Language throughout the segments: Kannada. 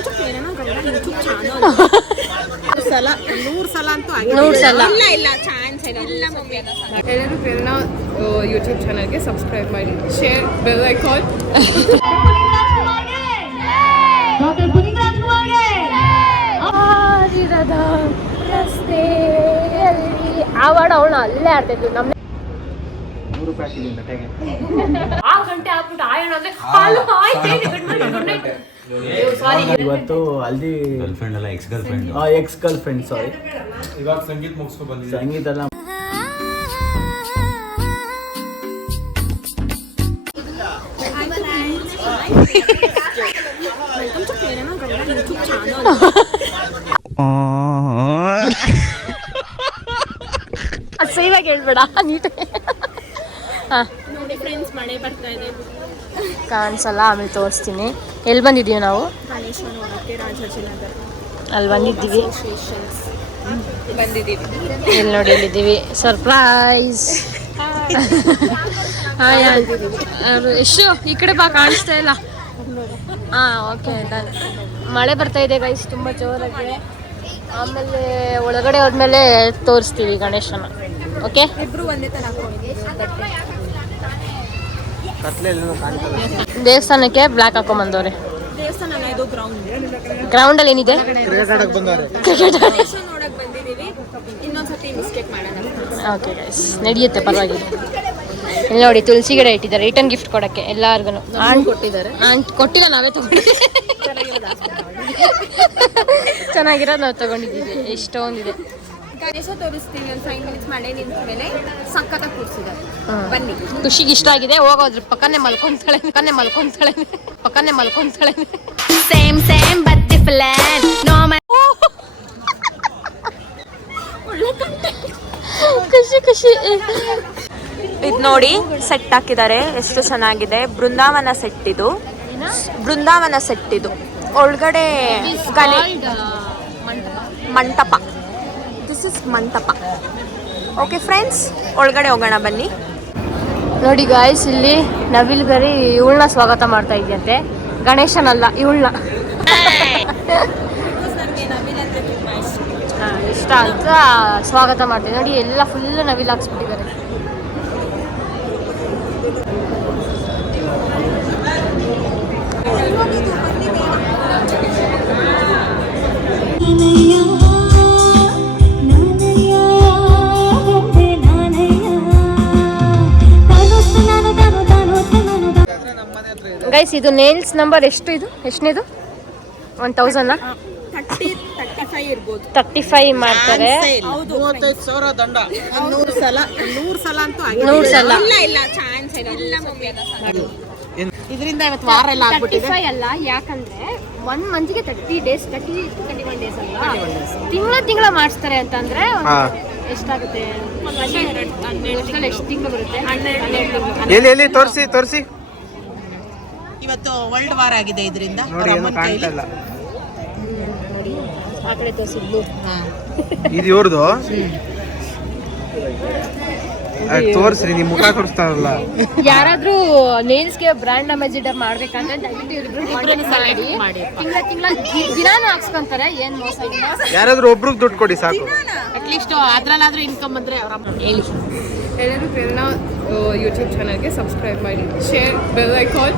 ಎಲ್ಲರೂ ಪ್ರೇರಣಾ ಯೂಟ್ಯೂಬ್ ಚಾನಲ್ಗೆ ಸಬ್ಸ್ಕ್ರೈಬ್ ಮಾಡಿ, ಶೇರ್, ಬೆಲ್ ಐಕಾನ್. ರಸ್ತೆಯಲ್ಲಿ ಆವಾಡ ಅವಳು ಅಲ್ಲೇ ಆಡ್ತಿದ್ವಿ. ನಮ್ಮ 3 ರೂಪಾಯಿ ಹಾಕಿದ್ದೀನಿ. 6 ಗಂಟೆ ಆಗ್ಬಿಟ್ಟು ಆಯೋಣ ಅಂದ್ರೆ ಇವತ್ತು ಹಲ್ದಿ ಗರ್ಲ್ಫ್ರೆಂಡ್ ಅಲ್ಲ, ಎಕ್ಸ್ ಗರ್ಲ್ಫ್ರೆಂಡ್. ಎಕ್ಸ್ ಗರ್ಲ್ಫ್ರೆಂಡ್, ಸಾರಿ. ಇವಾಗ ಸಂಗೀತ ಮುಗಿಸ್ಕೊ ಬಂದಿದ್ದೀನಿ. ಸಂಗೀತ ಎಲ್ಲ ಸೇವಾಗಿ ಹೇಳ್ಬೇಡ ನೀಟಾಗಿ. ನೋಡಿ ಫ್ರೆಂಡ್ಸ್, ಮಳೆ ಬರ್ತಾ ಇದೆ. ಕಾಣಿಸಲ್ಲ, ಆಮೇಲೆ ತೋರಿಸ್ತೀನಿ. ಎಲ್ಲಿ ಬಂದಿದ್ದೀವಿ ನಾವು? ಗಣೇಶ ನೋಡಕ್ಕೆ ರಾಜಾಜಿನಗರ ಅಲ್ಲಿ ಬಂದಿದ್ದೀವಿ. ಬಂದಿದ್ದೀವಿ. ಎಲ್ಲಿ ನೋಡಿ, ಎಲ್ಲಿದ್ದೀವಿ? ಸರ್ಪ್ರೈಸ್. ಎಷ್ಟು ಈ ಕಡೆ ಬಾ, ಕಾಣಿಸ್ತಾ ಇಲ್ಲ. ಹಾಂ, ಓಕೆ ಡನ್. ಮಳೆ ಬರ್ತಾ ಇದೆ ಗೈಸ್, ತುಂಬ ಜೋರಾಗಿ. ಆಮೇಲೆ ಒಳಗಡೆ ಹೋದ್ಮೇಲೆ ತೋರಿಸ್ತೀವಿ ಗಣೇಶನ. ಓಕೆ, ಇಬ್ರು ಒಂದೇ ತರ ದೇವಸ್ಥಾನಕ್ಕೆ ಬ್ಲ್ಯಾಕ್ ಹಾಕೊಂಡ್ಬಂದವ್ರೆ. ದೇವಸ್ಥಾನ ಇದು ಗ್ರೌಂಡಲ್ಲಿ ಏನಿದೆ? ಕ್ರಿಕೆಟ್ ನೋಡಕ್ ಬಂದಿದ್ದೀವಿ. ಇನ್ನೊಂದ್ಸತಿ ಮಿಸ್ಟೇಕ್ ಮಾಡೋಣ. ಓಕೆ ಗೈಸ್, ನಡೆಯುತ್ತೆ, ಪರವಾಗಿಲ್ಲ. ಇಲ್ಲಿ ನೋಡಿ, ತುಳಸಿ ಗಿಡ ಇಟ್ಟಿದ್ದಾರೆ ರಿಟರ್ನ್ ಗಿಫ್ಟ್ ಕೊಡಕ್ಕೆ ಎಲ್ಲಾರ್ಗು. ಕೊಟ್ಟಿದ್ದಾರೆ. ಕೊಟ್ಟಿಲ್ಲ, ನಾವೇ ತಗೊಂಡಿದ್ದೀವಿ. ಚೆನ್ನಾಗಿರೋದು ನಾವು ತಗೊಂಡಿದ್ದೀವಿ. ಎಷ್ಟೊಂದಿದೆ. ಗಣೇಶ ತೋರಿಸ್ತೀವಿ. ಒಂದು 5 ಮಿನಿಟ್ಸ್ ಮಳೆ ನಿಂತ ಮೇಲೆ ಸಕ್ಕತ್ತಾಗಿ ಕೂರಿಸಿದ್ದಾರೆ. ಬನ್ನಿ. ಖುಷಿಗೆ ಇಷ್ಟ ಆಗಿದೆ. ಹೋಗೋದ್ರ ಪಕ್ಕನೆ ಮಲ್ಕೊಂತಾಳೆ. Same but different. ಖುಷಿ. ಇದು ನೋಡಿ, ಸೆಟ್ ಹಾಕಿದ್ದಾರೆ, ಎಷ್ಟು ಚೆನ್ನಾಗಿದೆ. ಬೃಂದಾವನ ಸೆಟ್ ಇದು. ಒಳಗಡೆ ಮಂಟಪ. ದಿಸ್ ಇಸ್ ಮಂಟಪ. ಓಕೆ ಫ್ರೆಂಡ್ಸ್, ಒಳಗಡೆ ಹೋಗೋಣ ಬನ್ನಿ. ನೋಡಿ ಗಾಯ್ಸ್, ಇಲ್ಲಿ ನವಿಲ್ ಗರಿ ಇವಳನ್ನ ಸ್ವಾಗತ ಮಾಡ್ತಾ ಇದೆಯಂತೆ. ಗಣೇಶನಲ್ಲ, ಇವಳನ್ನ. ಇಷ್ಟ ಅಂತ ಸ್ವಾಗತ ಮಾಡ್ತೀವಿ. ನೋಡಿ, ಎಲ್ಲ ಫುಲ್ ನವಿಲ್ ಹಾಕ್ಸ್ಬಿಟ್ಟಿದ್ದಾರೆ. ಗೈಸ್, ಇದು ನೇಲ್ಸ್ ನಂಬರ್ ಎಷ್ಟು? ಇದು ಎಷ್ಟನೇದು? 1000 35 ಮಾಡ್ತಾರೆ. 35,000 ದಂಡ. 100 ಸಲ ಅಂತೂ 100 ಸಲ ಇಲ್ಲ ಚಾನ್ಸ್ ಇಲ್ಲ. ಇದರಿಂದ ಇವತ್ತು ವಾರ ಎಲ್ಲ ಆಗ್ಬಿಟ್ಟಿದೆ. 35 ಅಲ್ಲ, ಯಾಕಂದ್ರೆ 1 ಮಂತ್ಗೆ 30 ಡೇಸ್ 31 ಡೇಸ್ ಅಲ್ವಾ, ತಿಂಗಳ ಮಾಡಿಸ್ತಾರೆ ಅಂತಂದ್ರೆ ಎಷ್ಟಾಗುತ್ತೆ? 12 ಎಷ್ಟು ತಿಂಗಳು ಬರುತ್ತೆ? 12 ಎಲ್ಲಿ ತೋರಿಸಿ. ಇವತ್ತು ವರ್ಲ್ಡ್ ವಾರ್ ಆಗಿದೆ. ಇದರಿಂದ ಆ ಕಡೆ ತೋರಿಸಿದ್ಲು. ಇದು ಇವ್ರದು. ತೋರಿಸ್ರಿ, ನಿಮ್ಮ ಮುಖ ತೋರಿಸ್ತಾರಲ್ಲ. ಯಾರಾದ್ರೂ ನೇಲ್ಸ್ಗೆ ಬ್ರ್ಯಾಂಡ್ ಅಂಬಾಸಿಡರ್ ಮಾಡ್ಬೇಕಂದ್ರೆ ದಯವಿಟ್ಟು ಮಾಡಿ. ತಿಂಗಳ ದಿನಾನು ಹಾಕ್ಸ್ಕೊಂತಾರೆ. ಏನ್ ಮೋಸ ಇಲ್ಲ. ಯಾರಾದ್ರೂ ಒಬ್ರಿಗೆ ದುಡ್ಡು ಕೊಡಿ ಸಾಕು. ಅಟ್ಲೀಸ್ಟ್ ಅದ್ರಲ್ಲಾದ್ರೂ ಇನ್ಕಮ್ ಬಂದ್ರೆ ಹೇಳಿ. ಎಲ್ಲರೂ ಪ್ರೇರಣಾ ಯೂಟ್ಯೂಬ್ ಚಾನಲ್ಗೆ ಸಬ್ಸ್ಕ್ರೈಬ್ ಮಾಡಿ, ಶೇರ್, ಬೆಲ್ ಐಕಾನ್.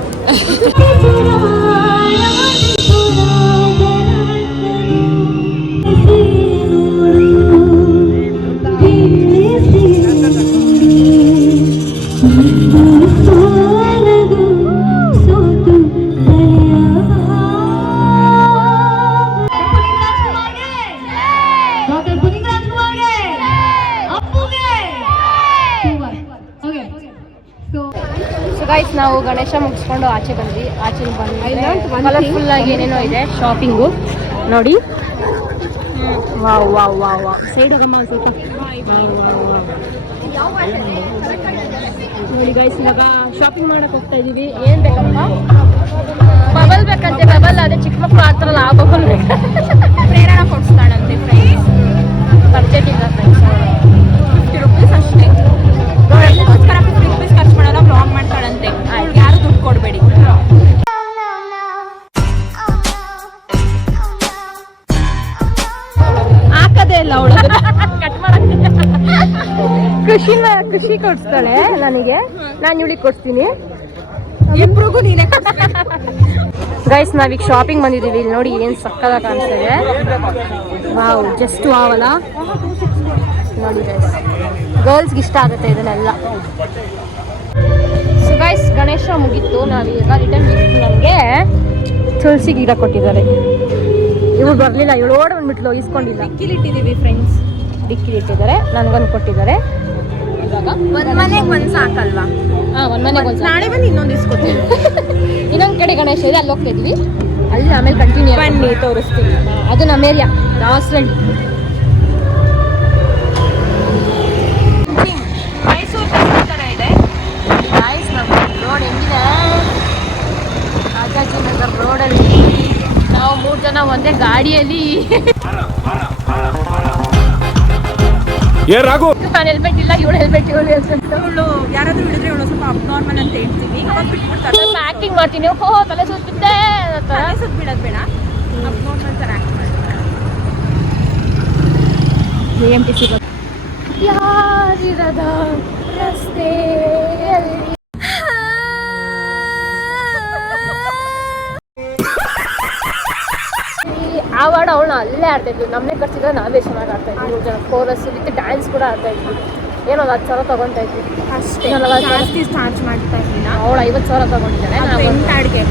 ಗೈಸ್, ನಾವು ಗಣೇಶ ಮುಗಿಸ್ಕೊಂಡು ಆಚೆ ಬಂದ್ವಿ. ಕಲರ್ಫುಲ್ ಆಗಿ ಏನೇನೋ ಇದೆ ಶಾಪಿಂಗು. ನೋಡಿ, ವಾವ್. ಸೈಡ್ ಹೋಗಮ್ಮ ಸ್ವಲ್ಪ. ನೋಡಿ ಗೈಸ್, ಇವಾಗ ಶಾಪಿಂಗ್ ಮಾಡಕ್ ಹೋಗ್ತಾ ಇದೀವಿ. ಏನ್ ಬೇಕಪ್ಪ? ಬಬಲ್ ಬೇಕಂತೆ. ಬಬಲ್ ಅದೇ ಚಿಕ್ಕ ಮಕ್ಕಳು ಆಡ್ತಾರಲ್ಲ, ಆ ಬಬಲ್ ಬೇಕು. ಪ್ರೇರಣಾ ಕೊಡಿಸ್ತಾಳಂತೆ ಫ್ರೆಂಡ್ಸ್. ಬಡ್ಜೆಟ್ ಇಲ್ಲ ಫ್ರೆಂಡ್ಸ್, 50 ರೂಪೀಸ್ ಅಷ್ಟೇ. ಅದಕ್ಕೋಸ್ಕರ 50 ರೂಪೀಸ್ ಖರ್ಚು ಮಾಡೋಣ, ಬ್ಲಾಗ್ ಮಾಡ್ತಾಳಂತೆ. ಯಾರು ದುಡ್ಡು ಕೊಡಬೇಡಿ. ಇಲ್ಲ ಅವಳು ಕಟ್ ಮಾಡಕ್ಕೆ. ಖುಷಿ ಕೊಡ್ಸ್ತಾಳೆ ನನಗೆ, ನಾನು ಇವಳಿಗೆ ಕೊಡ್ತೀನಿ. ಇಬ್ರಿಗೂ ನೀನೇ ಗೈಸ್ ನಾವೀಗ ಶಾಪಿಂಗ್ ಬಂದಿದ್ದೀವಿ. ಇಲ್ಲಿ ನೋಡಿ ಏನು ಸಕ್ಕದಾಗ ಕಾಣಿಸ್ತಾ ಇದೆ. ವಾವ್, ಜಸ್ಟ್ ವಾವ್ ಅಲ್ಲ ನೋಡಿ ಗೈಸ್, ಗರ್ಲ್ಸ್ಗೆ ಇಷ್ಟ ಆಗುತ್ತೆ ಇದನ್ನೆಲ್ಲ. ಸೊ ಗೈಸ್ ಗಣೇಶ ಮುಗೀತು. ನಾವೀಗ ರಿಟರ್ನ್ ಗಿಫ್ಟ್ ನನಗೆ ತುಳಸಿ ಗಿಡ ಕೊಟ್ಟಿದ್ದಾರೆ. ಇವಳು ಬರಲಿಲ್ಲ, ಇವಳು ಓಡ್ ಬಂದ್ಬಿಟ್ಲು, ಇಸ್ಕೊಂಡಿಲ್ಲ. ಡಿಕ್ಕಿಲಿಟ್ಟಿದ್ದೀವಿ ಫ್ರೆಂಡ್ಸ್. ಡಿಕ್ಕಿಲಿಟ್ಟಿದ್ದಾರೆ, ನನಗೊಂದು ಕೊಟ್ಟಿದ್ದಾರೆ. ಇವಾಗ ಒಂದು ಮನೆಗೆ ಒಂದು ಸಾಕಲ್ವಾ? ಒಂದು ಮನೆಗೆ ಒಂದು ನಾಳೆ ಬಂದು ಇನ್ನೊಂದು ಇಸ್ಕೊತೀವಿ. ಇನ್ನೊಂದು ಕಡೆ ಗಣೇಶ ಇದೆ, ಅಲ್ಲಿ ಹೋಗ್ತಿದ್ವಿ. ಅಲ್ಲಿ ಆಮೇಲೆ ಕಂಟಿನ್ಯೂ ಬನ್ನಿ ತೋರಿಸ್ತೀವಿ. ಅದು ನಮ್ಮ area last friend. Mysuru best ಥರ ಇದೆ. ಗಾಯ್ಸ್ ನಮ್ಮ ರೋಡ್ ಹೆಂಗಿದೆ, ರಾಜಾಜಿನಗರ್ ರೋಡಲ್ಲಿ ನಾವು 3 ಜನ ಒಂದೇ ಗಾಡಿಯಲ್ಲಿ. ನಾನು ಹೆಲ್ಮೆಟ್ ಇಲ್ಲ, ಇವಳು ಹೆಲ್ಮೆಟ್ ಇವಳು ಇವಳು ಯಾರಾದ್ರೂ ಹಿಡಿದ್ರೆ ಇವಳು ಸ್ವಲ್ಪ ಅಬ್ನಾರ್ಮಲ್ ಅಂತ ಹೇಳ್ತೀವಿ. ಅವಾಗ ಬಿಟ್ಬಿಡ್ತಾರೆ. ಆಕ್ಟಿಂಗ್ ಮಾಡ್ತೀನಿ. ಓಹೋ ತಲೆ ಸುತ್ತಿದ್ದೆ ತಲೆ ಸುತ್ತ ಬಿಡೋದು ಬೇಡ, ಅಬ್ನಾರ್ಮಲ್ ಥರ ಆ್ಯಕ್ಟ್ ಮಾಡ್ತಾರೆ. AMTC ಯಾರಿರದ ರಸ್ತೆಯಲ್ಲಿ ಆ ವಾರ್ಡ್ ಅವಳನ್ನ ಅಲ್ಲೇ ಆಡ್ತಾ ಇದ್ವಿ. ನಮ್ಮನೆ ಖರ್ಚಿದ್ರೆ ನಾವೇ ಚೆನ್ನಾಗಿ ಆಡ್ತಾ ಇದ್ವಿ. 3 ಜನ ಕೋರಸ್ ವಿತ್ ಡ್ಯಾನ್ಸ್ ಕೂಡ ಆಡ್ತಾ ಇದ್ವಿ. ಏನೋ 10,000 ತಗೊತಾ ಇದ್ವಿ ಅಷ್ಟೇ, ಜಾಸ್ತಿ ಚಾರ್ಜ್ ಮಾಡ್ತಾ ಇರಲಿಲ್ಲ. ಅವಳು 50,000 ತಗೊಂಡಿದ್ದಾಳೆ. ನಾವು 8 ಹಾಡಿಗೆ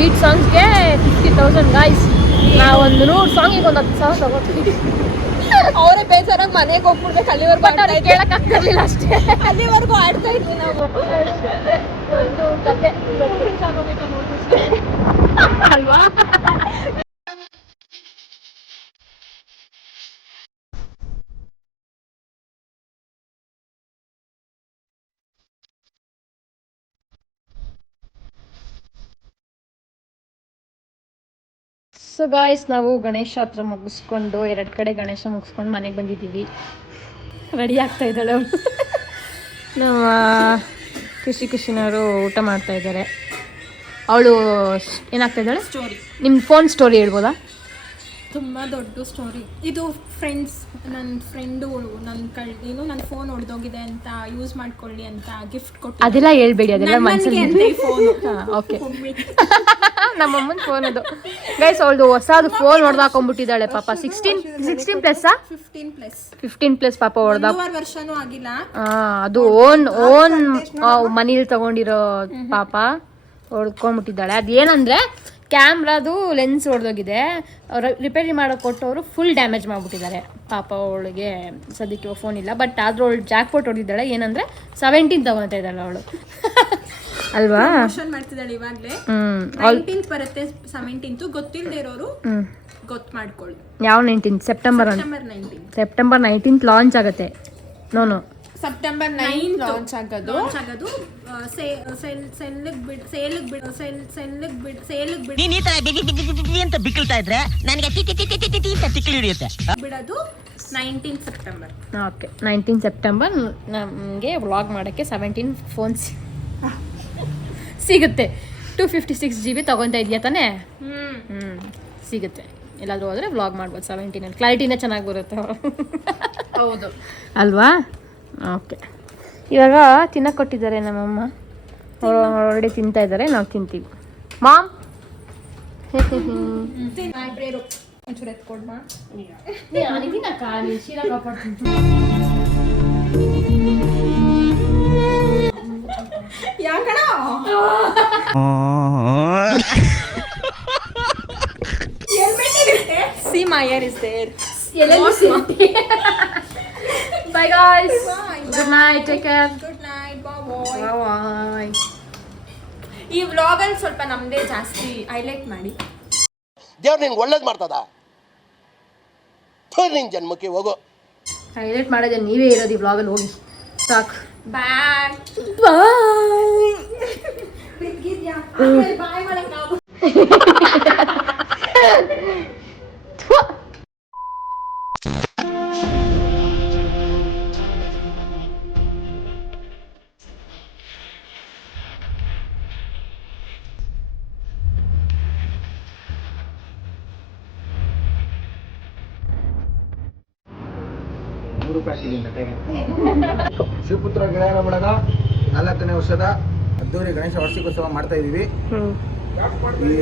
8 ಸಾಂಗ್ಸ್ಗೆ 50,000 ಗಾಯ್ಸ್. ನಾವೊಂದು 100 ಸಾಂಗಿಗೆ ಒಂದು 10,000 ತಗೋತೀವಿ. ಅವರೇ ಬೇಜಾರಾಗಿ ಮನೆಗೆ ಹೋಗ್ಬಿಡ್ಬೇಕು. ಅಲ್ಲಿವರೆಗೂ ಬಟ್ ಅವ್ರಿಗೆ ಕೇಳಕ್ಕಾಗ್ತಿರ್ಲಿಲ್ಲ ಅಷ್ಟೇ. ಅಲ್ಲಿವರೆಗೂ ಆಡ್ತಾ ಇದ್ವಿ ನಾವು. ಒಂದು ಕತೆ ಅಲ್ವಾ? ಸೊ ಗಾಯ್ಸ್ ನಾವು ಗಣೇಶ ಹತ್ರ ಮುಗಿಸ್ಕೊಂಡು 2 ಕಡೆ ಗಣೇಶ ಮುಗಿಸ್ಕೊಂಡು ಮನೆಗೆ ಬಂದಿದ್ದೀವಿ. ರೆಡಿ ಆಗ್ತಾ ಇದ್ದಾಳೆ ಅವಳು. ನಮ್ಮ ಖುಷಿನವರು ಊಟ ಮಾಡ್ತಾ ಇದ್ದಾರೆ. ಅವಳು ಏನಾಗ್ತಾ ಇದ್ದಾಳೆ? ಸ್ಟೋರಿ. ನಿಮ್ಮ ಫೋನ್ ಸ್ಟೋರಿ ಹೇಳ್ಬೋದಾ? ತುಂಬ ದೊಡ್ಡ ಸ್ಟೋರಿ ಇದು ಫ್ರೆಂಡ್ಸ್. ನನ್ನ ಫ್ರೆಂಡು ನನ್ನ ಫೋನ್ ಹೊಡೆದೋಗಿದೆ ಅಂತ ಯೂಸ್ ಮಾಡ್ಕೊಳ್ಳಿ ಅಂತ ಗಿಫ್ಟ್ ಕೊಟ್ಟು. ಅದೆಲ್ಲ ಹೇಳ್ಬೇಡಿ, ಅದೆಲ್ಲ ಮನಸ್ಸಲ್ಲಿ. ಓಕೆ, ನಮ್ಮಮ್ಮನ ಫೋನ್ ಅದು ಗೈಸ್. ಅವಳು ಹೊಸದು ಫೋನ್ ಹೊಡೆದಾಕೊಂಡ್ಬಿಟ್ಟಿದ್ದಾಳೆ ಪಾಪ. 16 ಪ್ಲಸ್ 15 ಪ್ಲಸ್ ಪಾಪ ಹೊಡೆದ. ವರ್ಷನೂ ಆಗಿಲ್ಲ. ಅದು ಓನ್ ಮನೇಲಿ ತಗೊಂಡಿರೋ ಪಾಪ ಹೊಡ್ಕೊಂಡ್ಬಿಟ್ಟಿದ್ದಾಳೆ. ಅದೇನಂದ್ರೆ ಕ್ಯಾಮ್ರಾದು ಲೆನ್ಸ್ ಹೊಡೆದೋಗಿದೆ. ರಿಪೇರಿ ಮಾಡೋಕೆ ಕೊಟ್ಟವರು ಫುಲ್ ಡ್ಯಾಮೇಜ್ ಮಾಡಿಬಿಟ್ಟಿದ್ದಾರೆ ಪಾಪ. ಅವಳಿಗೆ ಸದ್ಯಕ್ಕೆ ಫೋನ್ ಇಲ್ಲ, ಬಟ್ ಆದ್ರೂ ಅವಳು ಜಾಕ್ಪಾಟ್ ಹೊಡೆದಿದ್ದಾಳೆ. ಏನಂದ್ರೆ 17 ತಗೊಳ್ತಾ ಇದ್ದಾಳೆ ಅವಳು ಅಲ್ವಾ? ಮಾಡ್ತಿದ್ದಾಳೆ ಇವಾಗಲೇ. 19th ಬರುತ್ತೆ, 17th ಗೊತ್ತಿಲ್ಲದೆ ಇರೋರು ಗೊತ್ತು ಮಾಡ್ಕೊಳ್ಳಿ. ಯಾವ 19th? ಸೆಪ್ಟೆಂಬರ್ 19th ಲಾಂಚ್ ಆಗುತ್ತೆ. ನೋ ಸೆಪ್ಟೆಂಬರ್ 9 ಲಾಂಚ್ ಆಗೋದು. ನೀನ್ ಈ ತರ ಅಂತ ಬಿಕ್ಕಳ್ತಾ ಇದ್ರೆ ನನಗೆ ಹಿಡಿಯುತ್ತೆ. ಬಿಡೋದು 19 ಸೆಪ್ಟೆಂಬರ್. ಓಕೆ, 19 ಸೆಪ್ಟೆಂಬರ್ ನಮಗೆ ವ್ಲಾಗ್ ಮಾಡೋಕ್ಕೆ 17 ಫೋನ್ಸ್ ಸಿಗುತ್ತೆ. 256 GB ತೊಗೊತಾ ಇದೆಯಾ ತಾನೇ? ಸಿಗುತ್ತೆ. ಎಲ್ಲಾದರೂ ಹೋದರೆ ವ್ಲಾಗ್ ಮಾಡ್ಬೋದು 17. ಕ್ಲಾರಿಟಿನೇ ಚೆನ್ನಾಗಿ ಬರುತ್ತೆ. ಹೌದು ಅಲ್ವಾ? ಓಕೆ, ಇವಾಗ ತಿನ್ನಕ್ಕೆ ಕೊಟ್ಟಿದ್ದಾರೆ ನಮ್ಮಮ್ಮ. ಹೊರಗಡೆ ತಿಂತಾ ಇದ್ದಾರೆ, ನಾವು ತಿಂತೀವಿ. ಮಾಮ್ ಒಂಚೂರು ಎತ್ಕೊಡ್ಮಾ. ಯಾಕಣ See my hair is there. Bye guys. Good night. Take care. Good night. Bye Bye. ಈ ವ್ಲಾಗ್ ಅಲ್ಲಿ ಸ್ವಲ್ಪ ನಮ್ದೇ ಜಾಸ್ತಿ ಹೈಲೈಟ್ ಮಾಡಿ. ದೇವ್ರು ನಿನ್ಗೆ ಒಳ್ಳೇದು ಮಾಡ್ತದ. ನಿನ್ ಜನ್ಮಕ್ಕೆ ಹೋಗೋ. ಹೈಲೈಟ್ ಮಾಡೋದೇ ನೀವೇ ಇರೋದು ಈ ವ್ಲಾಗಲ್ಲಿ. ಹೋಗಿ ಸಾಕು. ಬಾಯ್ ಬಾಯ್ ಮಾಡಕ್ ನಾವು ತೂಕ ಹಾಕಿದ್ದೀನಿ ತಟ್ಟೆಗೆ. ಶಿವಪುತ್ರ ಗೆಳೆಯರ ಬಳಗ 4ನೇ ವರ್ಷದ ಅದ್ದೂರಿ ಗಣೇಶ ವಾರ್ಷಿಕೋತ್ಸವ ಮಾಡ್ತಾ ಇದ್ದೀವಿ. ಈ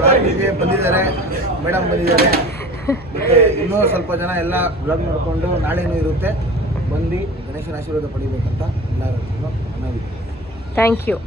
ವ್ಲಾಗಿಗೆ ಬಂದಿದ್ದಾರೆ, ಮೇಡಮ್ ಬಂದಿದ್ದಾರೆ, ಮತ್ತು ಇನ್ನೂ ಸ್ವಲ್ಪ ಜನ ಎಲ್ಲ ವ್ಲಾಗ್ ನೋಡಿಕೊಂಡು ನಾಳೆನೂ ಇರುತ್ತೆ, ಬಂದು ಗಣೇಶನ ಆಶೀರ್ವಾದ ಪಡಿಬೇಕಂತ ಎಲ್ಲರೂ ಮನವಿ. Thank you.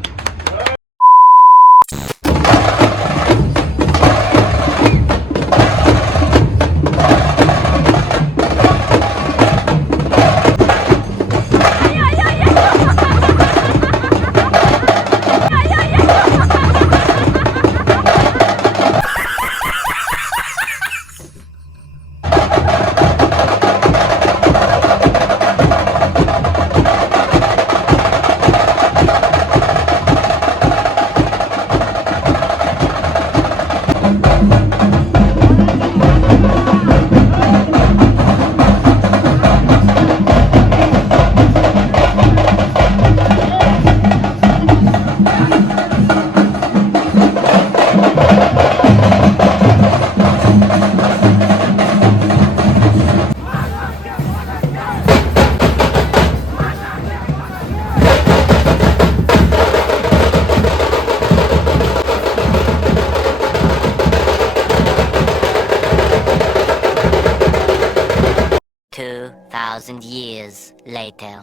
years later.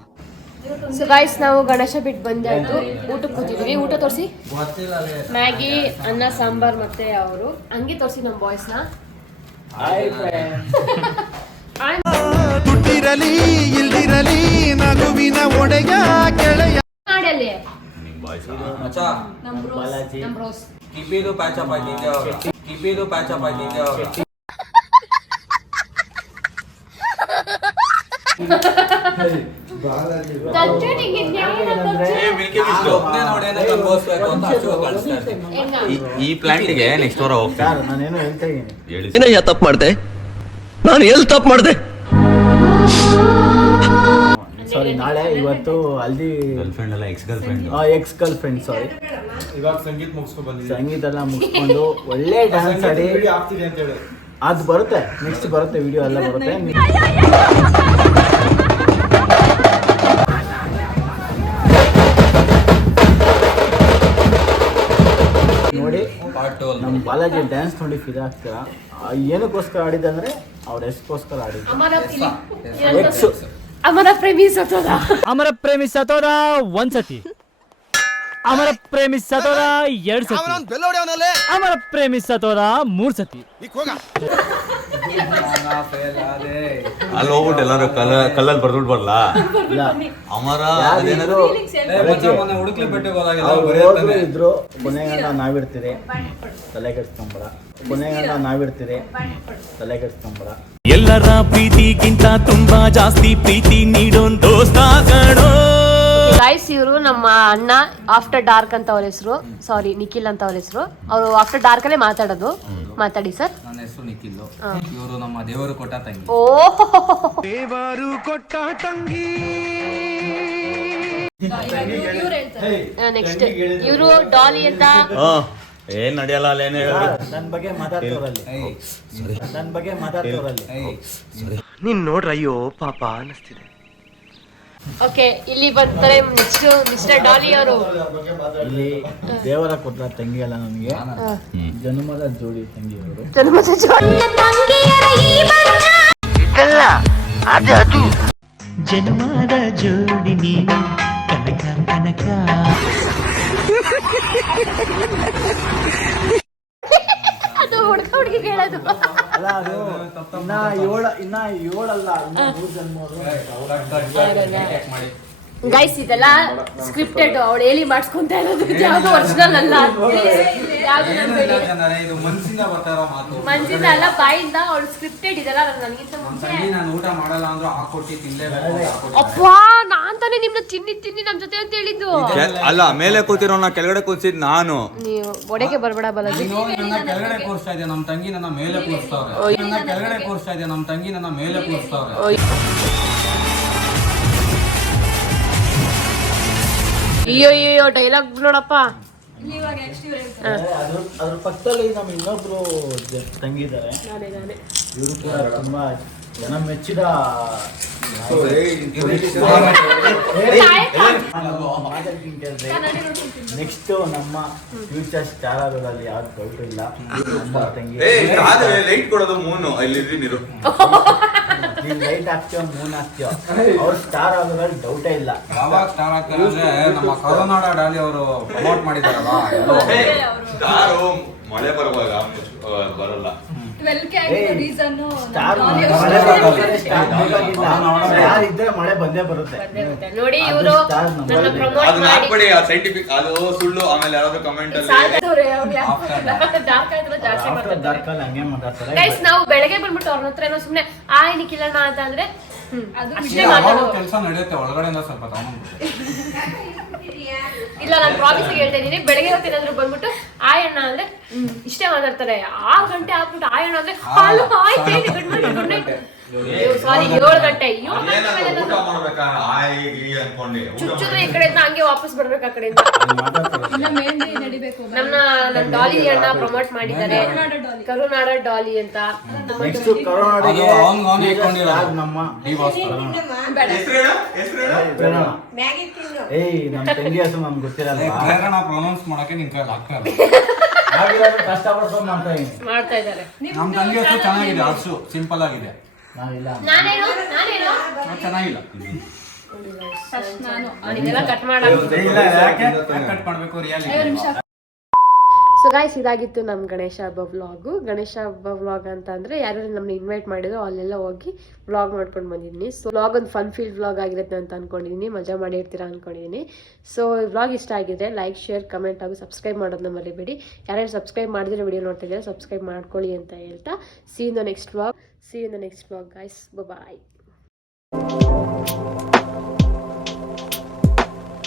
So guys, ನಾವು ಗಣೇಶ ಬಿಟ್ಟು ಬಂದಾಯ್ತು, ಊಟಕ್ಕೆ ಕೂತಿದ್ವಿ. ಊಟ ತೋರಿಸಿ. ಮ್ಯಾಗಿ, ಅನ್ನ, ಸಾಂಬಾರ್ ಮತ್ತೆ ಅವರು ಹಂಗೆ ತೋರಿಸಿ ನಮ್ಮ ಬಾಯ್ಸ್ನ. ದುಡ್ಡಿರಲಿ ಇಲ್ದಿರಲಿ ನಗುವಿನ ಒಡೆಯ ಗೆಳೆಯ ನಾಡಲ್ಲಿ ನಮ್ಮ ಬಾಲಾಜಿ ನಮ್ಮ ರೋಸ್ ಕಿಪಿದು ಪ್ಯಾಚಪ್ ಆಗಿದ್ದೆ. ಈ ಪ್ಲಾಂಟಿಗೆ ನೆಕ್ಸ್ಟ್ ವಾರ ಹೋಗ್ತಾರೆ. ನಾನೇನೋ ಹೇಳ್ತಾ ಇದ್ದೀನಿ. ಏನಯ್ಯ ತಪ್ಪು ಮಾಡಿದೆ, ನಾನು ಎಲ್ಲಿ ತಪ್ಪು ಮಾಡಿದೆ? ಸಾರಿ, ನಾಳೆ ಇವತ್ತು ಹಲ್ದಿ ಗರ್ಲ್ಫ್ರೆಂಡ್ ಅಲ್ಲ, ex girlfriend. Ex girlfriend, sorry. ಇವಾಗ ಸಂಗೀತ ಮುಗಿಸ್ಕೊಂಡು ಬಂದಿದ್ದೀನಿ. ಸಂಗೀತ ಎಲ್ಲ ಮುಗಿಸ್ಕೊಂಡು ಒಳ್ಳೆ ಡ್ಯಾನ್ಸ್ ಆಡಿ ಆಗ್ತಿದೆ ಅಂತ ಹೇಳಿ ಅದು ಬರುತ್ತೆ, ನೆಕ್ಸ್ಟ್ ಬರುತ್ತೆ, ವಿಡಿಯೋ ಎಲ್ಲ ಬರುತ್ತೆ. ನೋಡಿ ನಮ್ಮ ಬಾಲಾಜಿ ಡ್ಯಾನ್ಸ್ ನೋಡಿ ಫಿದಾ ಆಗ್ತೀರಾ. ಏನಕ್ಕೋಸ್ಕರ ಆಡಿದೆ ಅಂದ್ರೆ ಅವ್ರ ಎಷ್ಟಕ್ಕೋಸ್ಕರ ಆಡಿದ್ದು. ಅಮರ ಪ್ರೇಮಿ ಸತೋದ. ಅಮರ ಪ್ರೇಮಿ ಸತೋದ ಒಂದ್ಸತಿ, ಅಮರ ಪ್ರೇಮಿ ಸತೋದ 2 ಸತಿ, ಅಮರ ಪ್ರೇಮಿ ಸತೋದ 3 ಸತಿ. ಅಲ್ಲಿ ಹೋಗ್ಬಿಟ್ಟು ಎಲ್ಲರೂ ಕಲ್ಲಲ್ಲಿ ಬರ್ಬಿಟ್ಟು ಬರಲ್ಲ. ಅಮರ ಇದ್ರು ಕೊನೆಗಂಡ ನಾವಿರ್ತೀರಿ, ತಲೆ ಕೆಡ್ಸ್ಕೊಂಬರ. ಕೊನೆಗಂಡ ನಾವಿರ್ತೀರಿ, ತಲೆ ಕೆಡ್ಸ್ಕೊಂಬರ. ಎಲ್ಲರ ಪ್ರೀತಿಗಿಂತ ತುಂಬಾ ಜಾಸ್ತಿ ಪ್ರೀತಿ ನೀಡೋನ್ ದೋಸ್ತ ಕಣೋ. ಗೈಸ್, ಇವರು ನಮ್ಮ ಅಣ್ಣ ಆಫ್ಟರ್ ಡಾರ್ಕ್ ಅಂತ ಅವ್ರ ಹೆಸರು, ಸಾರಿ ನಿಖಿಲ್ ಅಂತ ಅವ್ರ ಹೆಸರು. ಅವರು ಆಫ್ಟರ್ ಡಾರ್ಕ್ ಅಲ್ಲೇ ಮಾತಾಡೋದು. ಮಾತಾಡಿ ಸರ್. ನನ್ನ ಹೆಸರು ನಿಖಿಲ್, ಇವರು ನಮ್ಮ ದೇವರು ಕೊಟ್ಟ ತಂಗಿ. ಓ, ದೇವರು ಕೊಟ್ಟ ತಂಗಿ. ನೆಕ್ಸ್ಟ್ ಇವರು ಡಾಲಿ ಅಂತ. ಏನ್ ನಡೆಯಲ್ಲ ಅಲ್ಲೇನೇ ನನ್ನ ಬಗ್ಗೆ ಮಾತಾಡ್ತವ್ರಲ್ಲಿ, ನನ್ನ ಬಗ್ಗೆ ಮಾತಾಡ್ತವ್ರಲ್ಲಿ. ನೀನ್ ನೋಡ್ರ, ಅಯ್ಯೋ ಪಾಪ ಅನಿಸ್ತಿದೆ. ಓಕೆ, ಇಲ್ಲಿ ಬರ್ತಾರೆ ನೆಕ್ಸ್ಟ್ ಮಿಸ್ಟರ್ ಡಾಲಿ ಅವರು. ಇಲ್ಲಿ ದೇವರ ಕೊಟ್ಟ ತಂಗಿ ಅಲ್ಲ, ನನಗೆ ಜನ್ಮದ ಜೋಡಿ ತಂಗಿ ಅವರು. ಜನ್ಮದ ಜೋಡಿ. ಜನ್ಮದ ಜೋಡಿ ನೀನು ಕನಕ ಕನಕ. ಅದು ಹುಡುಗ ಹುಡುಗಿ ಹೇಳೋದು. ಅಲ್ಲ, ಅದು ಇನ್ನ ಏಳಲ್ಲ, ಇನ್ನ 3 ಜನ್ಮಗಳು. ಗೈಸ್, ಇದೆಲ್ಲ ಸ್ಕ್ರಿಪ್ಟೆಡ್. ಅವಳು ಹೇಳಿ ಮಾಡಿಸ್ಕೊಂತ ಇರೋದು, ಯಾವ್ದು ಒರಿಜಿನಲ್ ಅಲ್ಲ. ಯಾವ್ದು ಇದು ಮನ್ಸಿಂದ ಬರ್ತಾರೋ ಮಾತು, ಮನ್ಸಿಂದ ಅಲ್ಲ, ಬಾಯಿಂದ. ಅವಳು ಸ್ಕ್ರಿಪ್ಟೆಡ್ ಇದೆಲ್ಲ ನನಗಿಂತ ಮುಂಚೆ. ನಾನು ಊಟ ಮಾಡಲ್ಲ ಅಂದ್ರೂ ಹಾಕೊಟ್ಟಿ ತಿನ್ಲೇಬೇಕು. ಅಪ್ಪ, ನಾನ್ ತಾನೇ ನಿಮ್ನ ತಿನ್ನಿ ನಮ್ ಜೊತೆ ಅಂತ ಹೇಳಿದ್ದು. ಅಲ್ಲ, ಮೇಲೆ ಕೂತಿರೋ ನಾ ಕೆಳಗಡೆ ಕೂತಿದ್ ನಾನು. ನೀವು ಒಡೆಗೆ ಬರ್ಬೇಡ ಬಾಲಾಜಿ. ನನ್ನ ಕೆಳಗಡೆ ಕೂರಿಸ್ತಾ ಇದೆ, ನಮ್ಮ ತಂಗಿ ನನ್ನ ಮೇಲೆ ಕೂರಿಸ್ತಾವ್ರೆ. ನನ್ನ ಕೆಳಗಡೆ ಕೂರಿಸ್ತಾ ಇದೆ, ನಮ್ಮ ತಂಗಿ ನನ್ನ ಮೇಲೆ ಕೂರಿಸ್ತಾವ್ರೆ. ಅಯ್ಯೋ ಡೈಲಾಗ್ ನೋಡಪ್ಪ. ಅದ್ರ ಪಕ್ಕದಲ್ಲಿ ನಮ್ಮ ಇನ್ನೊಬ್ರು ತಂಗಿದ್ದಾರೆ. ಇವರು ಕೂಡ ತುಂಬಾ ಜನ ಮೆಚ್ಚಿದ ನೆಕ್ಸ್ಟ್ ನಮ್ಮ ಫ್ಯೂಚರ್ ಸ್ಟಾರ್ ಆಗೋದ್ರಲ್ಲಿ ಯಾವ್ದು ಡೌಟ್ ಇಲ್ಲ. ನಮ್ಮ ತಂಗಿ ಲೈಟ್ ಕೊಡೋದು ಮೂನು ಇಲ್ಲಿ ನೀರು ನೀನ್ ಲೈಟ್ ಹಾಕ್ತೀವ ಮೂನ್ ಹಾಕ್ತೀವ, ಅವ್ರು ಸ್ಟಾರ್ ಆಗೋದ್ರಲ್ಲಿ ಡೌಟೇ ಇಲ್ಲ. ಯಾವಾಗ ಸ್ಟಾರ್ ಆಗ್ತಾರೆ ಅಂದ್ರೆ ನಮ್ಮ ಕರುನಾಡ ಡಾಲಿ ಅವರು ಪ್ರಮೋಟ್ ಮಾಡಿದಾರಲ್ಲ, ಸ್ಟಾರು ಮಳೆ ಬರುವಾಗ ಬರಲ್ಲ. ಸ್ಟಾರ್ ಇದ್ರೆ ಮಳೆ ಬಂದೇ ಬರುತ್ತೆ ನೋಡಿ. ಇವರು ಅದನ್ನ ಹಾಕ್ಬೇಡಿ, ಸೈಂಟಿಫಿಕ್ ಅದು ಸುಳ್ಳು. ಆಮೇಲೆ ಯಾರಾದ್ರೂ ಕಮೆಂಟ್ ಅಲ್ಲಿ ಹಂಗೆ ಮಾತಾಡ್ತಾರೆ. ಗೈಸ್ ನಾವು ಬೆಳಗ್ಗೆ ಬಂದ್ಬಿಟ್ಟು ಅವ್ರ ಹತ್ರ ಏನೋ ಸುಮ್ನೆ ಆಯ್ನಿ ಕಿಲಣ ಅಂತ ಅಂದ್ರೆ ಕೆಲಸ ನಡೆಯುತ್ತೆ ಒಳಗಡೆಯಿಂದ ಸ್ವಲ್ಪ ತಗೊಂಡು. ಇಲ್ಲ, ನಾನು ಪ್ರಾಮಿಸ್ ಹೇಳ್ತಾ ಇದೀನಿ, ಬೆಳಗ್ಗೆ ಹೊತ್ತೇನಾದ್ರು ಬಂದ್ಬಿಟ್ಟು ಆಯಣ್ಣ ಅಂದ್ರೆ ಇಷ್ಟೇ ಮಾತಾಡ್ತಾರೆ. 6 ಗಂಟೆ ಆಗ್ಬಿಟ್ಟು ಆಯಣ್ಣ ಅಂದ್ರೆ ಗುಡ್ ಮಾರ್ನಿಂಗ್ ಗುಡ್ ನೈಟ್. ಸಾರಿ 7 ಗಂಟೆ ಊಟ ಮಾಡ್ಬೇಕಾ ಅನ್ಕೊಂಡೆ ಚುಚ್ಚಿದ್ರೆ ಈ ಕಡೆಯಿಂದ ಹಂಗೆ ವಾಪಸ್ ಬರ್ಬೇಕು ಆ ಕಡೆಯಿಂದ. ನನ್ನ ಡಾಲಿ ಅಣ್ಣ ಪ್ರಮೋಟ್ ಮಾಡಿದ್ದಾರೆ, ಕರುನಾಡ ಡಾಲಿ ಅಂತ. ನೆಕ್ಸ್ಟ್ ಕರೋನಾಡಿಗೆ ನಮ್ಮ ನಮ್ಮ ತಂಗಿ ಹೆಸರು ನಮ್ಗೆ ಗೊತ್ತಿರಲ್ಲ. ಪ್ರೊನೌನ್ಸ್ ಮಾಡಕ್ಕೆ ನಿನ್ ಕೈಲಿ ಆಗ್ತಾ ಇಲ್ಲ. ಕಷ್ಟಪಡ್ಕೊಂಡು ಮಾಡ್ತಾ ಇದ್ದಾರೆ. ನಮ್ ತಂಗಿ ಹೆಸರು ಚೆನ್ನಾಗಿದೆ, ಅಷ್ಟು ಸಿಂಪಲ್ ಆಗಿದೆ. ನಾವಿಲ್ಲ ನಾನೇನು ಚೆನ್ನಾಗಿಲ್ಲ. ಕಟ್ ಮಾಡ್ಬೇಕು ರಿಯಾಲಿಟಿ. ಸೊ ಗಾಯ್ಸ್, ಇದಾಗಿತ್ತು ನಮ್ಮ ಗಣೇಶ ಹಬ್ಬ ವ್ಲಾಗು. ಗಣೇಶ ಹಬ್ಬ ವ್ಲಾಗ್ ಅಂತ ಅಂದರೆ ಯಾರ್ಯಾರು ನಮ್ಮನ್ನ ಇನ್ವೈಟ್ ಮಾಡಿದ್ರು ಅಲ್ಲೆಲ್ಲ ಹೋಗಿ ವ್ಲಾಗ್ ಮಾಡ್ಕೊಂಡು ಬಂದಿದ್ದೀನಿ. ಸೊ ವ್ಲಾಗ್ ಒಂದು ಫನ್ ಫೀಲ್ಡ್ ವ್ಲಾಗ್ ಆಗಿರುತ್ತೆ ಅಂತ ಅಂದ್ಕೊಂಡಿದ್ದೀನಿ, ಮಜಾ ಮಾಡಿರ್ತೀರಾ ಅಂದ್ಕೊಂಡಿದ್ದೀನಿ. ಸೊ ವ್ಲಾಗ್ ಇಷ್ಟ ಆಗಿದೆ, ಲೈಕ್ ಶೇರ್ ಕಮೆಂಟ್ ಹಾಗೂ ಸಬ್ಸ್ಕ್ರೈಬ್ ಮಾಡೋದನ್ನ ಮರಿಬೇಡಿ. ಯಾರ್ಯಾರು ಸಬ್ಸ್ಕ್ರೈಬ್ ಮಾಡಿದ್ರೆ ವಿಡಿಯೋ ನೋಡ್ತಾ ಇದ್ದಾರೆ ಸಬ್ಸ್ಕ್ರೈಬ್ ಮಾಡ್ಕೊಳ್ಳಿ ಅಂತ ಹೇಳ್ತಾ see in the next vlog. Guys, bye.